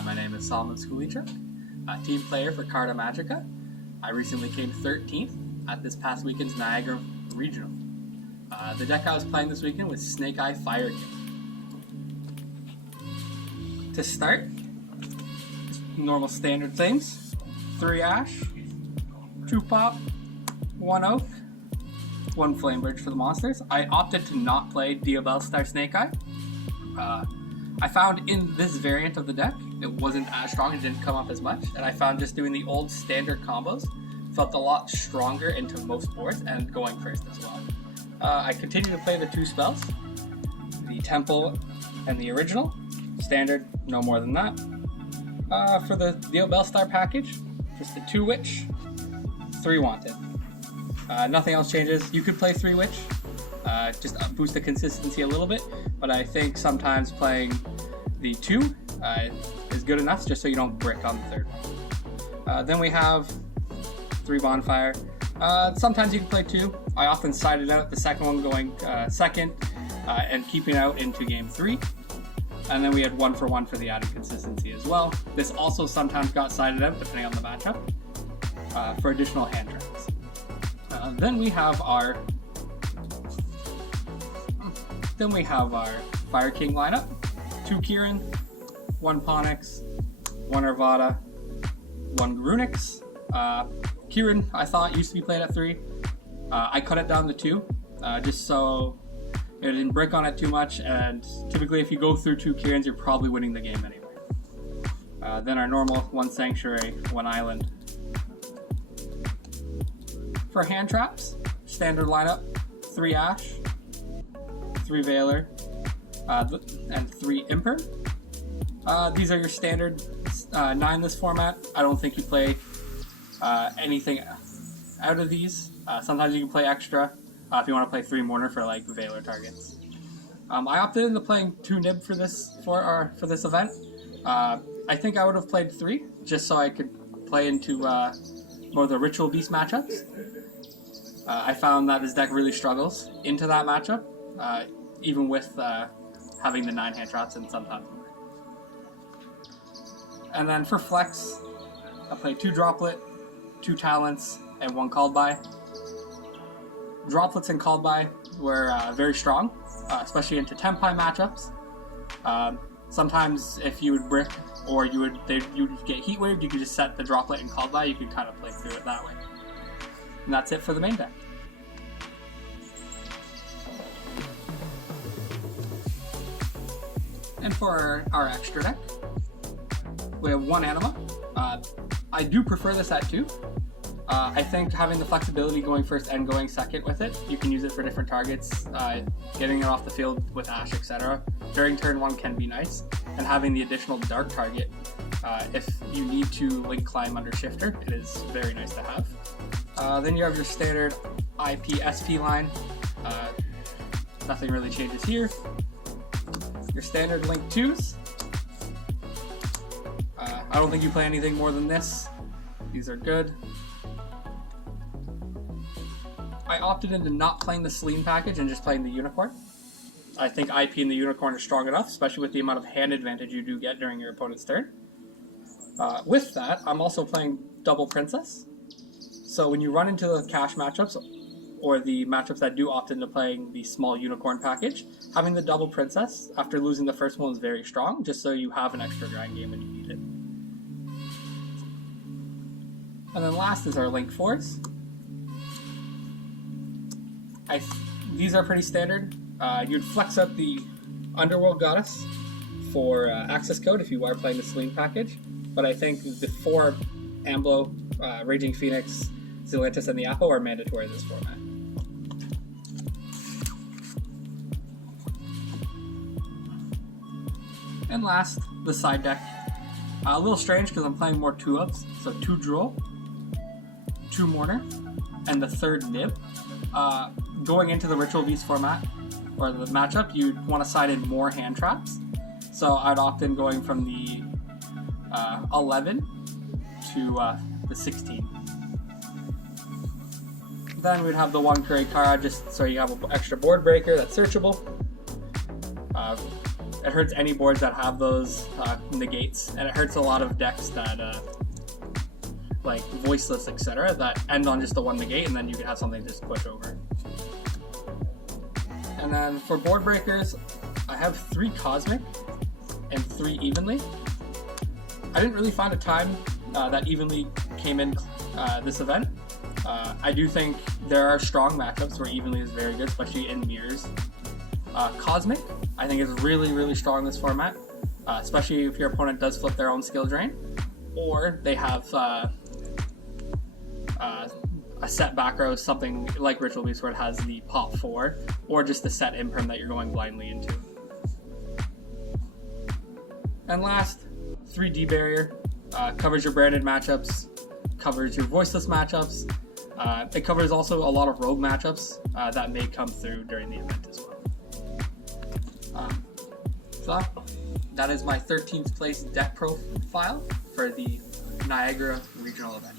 Hi, my name is Solomon Skuljicak, team player for Carta Magica. I recently came 13th at this past weekend's Niagara Regional. The deck I was playing this weekend was Snake Eye Fire King. To start, normal standard things: 3 Ash, 2 Pop, 1 Oak, 1 Flame Bridge for the monsters. I opted to not play Diabellstar Snake Eye. I found in this variant of the deck, it wasn't as strong, it didn't come up as much, and I found just doing the old standard combos felt a lot stronger into most boards and going first as well. I continue to play the 2 spells, the Temple and the original. Standard, no more than that. For the Diabellstar package, just the 2 Witch, 3 Wanted. Nothing else changes. You could play 3 Witch, just boost the consistency a little bit, but I think sometimes playing the 2 is good enough just so you don't brick on the 3rd one. Then we have 3 Bonfire. Sometimes you can play 2. I often sided out the second one going second and keeping out into game 3. And then we had 1 for 1 for the added consistency as well. This also sometimes got sided out depending on the matchup for additional hand traps. Then we have our Fire King lineup: 2 Kirin, 1 Ponix, 1 Arvada, 1 Runix. Kirin, I thought, used to be played at 3. I cut it down to 2, just so it didn't break on it too much, and typically if you go through 2 Kirins, you're probably winning the game anyway. Then our normal: 1 Sanctuary, 1 Island. For hand traps, standard lineup: 3 Ash, 3 Veiler, and 3 Imper. These are your standard 9 this format. I don't think you play anything out of these. Sometimes you can play extra if you want to play 3 Mourner for like Veiler targets. I opted into playing 2 Nib for this event. I think I would have played 3 just so I could play into more of the Ritual Beast matchups. I found that this deck really struggles into that matchup, even with having the 9 hand traps and sometimes more. And then for flex, I played 2 Droplet, 2 Talents, and 1 Called By. Droplets and Called By were very strong, especially into Tempai matchups. Sometimes if you would brick or you would get heat waved, you could just set the Droplet and Called By. You could kind of play through it that way. And that's it for the main deck. And for our extra deck, we have 1 Anima. I do prefer this at 2. I think having the flexibility going first and going second with it, you can use it for different targets, getting it off the field with Ash, etc. During turn 1 can be nice, and having the additional dark target, if you need to link climb under Shifter, it is very nice to have. Then you have your standard IP SP line. Nothing really changes here. Your standard Link 2s. I don't think you play anything more than this. These are good. I opted into not playing the Selene package and just playing the Unicorn. I think IP and the Unicorn are strong enough, especially with the amount of hand advantage you do get during your opponent's turn. With that, I'm also playing Double Princess. So when you run into the cash matchups, or the matchups that do opt into playing the small Unicorn package, having the Double Princess after losing the first one is very strong, just so you have an extra grind game when you need it. And then last is our Link 4s. These are pretty standard. You'd flex up the Underworld Goddess for access code if you are playing the Selene package, but I think the 4 Amblo, Raging Phoenix, Zelantis, and the Apple are mandatory in this format. And last, the side deck. A little strange because I'm playing more 2-ups, so 2 Drool, 2 Mourner, and the 3rd Nib. Going into the Ritual Beast format, or the matchup, you'd want to side in more hand traps. So I'd opt in going from the 11 to the 16. Then we'd have the 1 Kurei Kara, just so you have an extra board breaker that's searchable. It hurts any boards that have those negates, and it hurts a lot of decks that like Voiceless, etc., that end on just the one negate, and then you can have something just push over. And then for board breakers, I have 3 Cosmic and 3 Evenly. I didn't really find a time that Evenly came in this event. I do think there are strong matchups where Evenly is very good, especially in mirrors. Cosmic, I think, is really, really strong in this format, especially if your opponent does flip their own skill drain, or they have a set back row, something like Ritual Beast where it has the pop 4, or just the set imperm that you're going blindly into. And last, 3D Barrier. Covers your branded matchups, covers your Voiceless matchups. It covers also a lot of rogue matchups that may come through during the event as well. So that is my 13th place deck profile for the Niagara Regional event.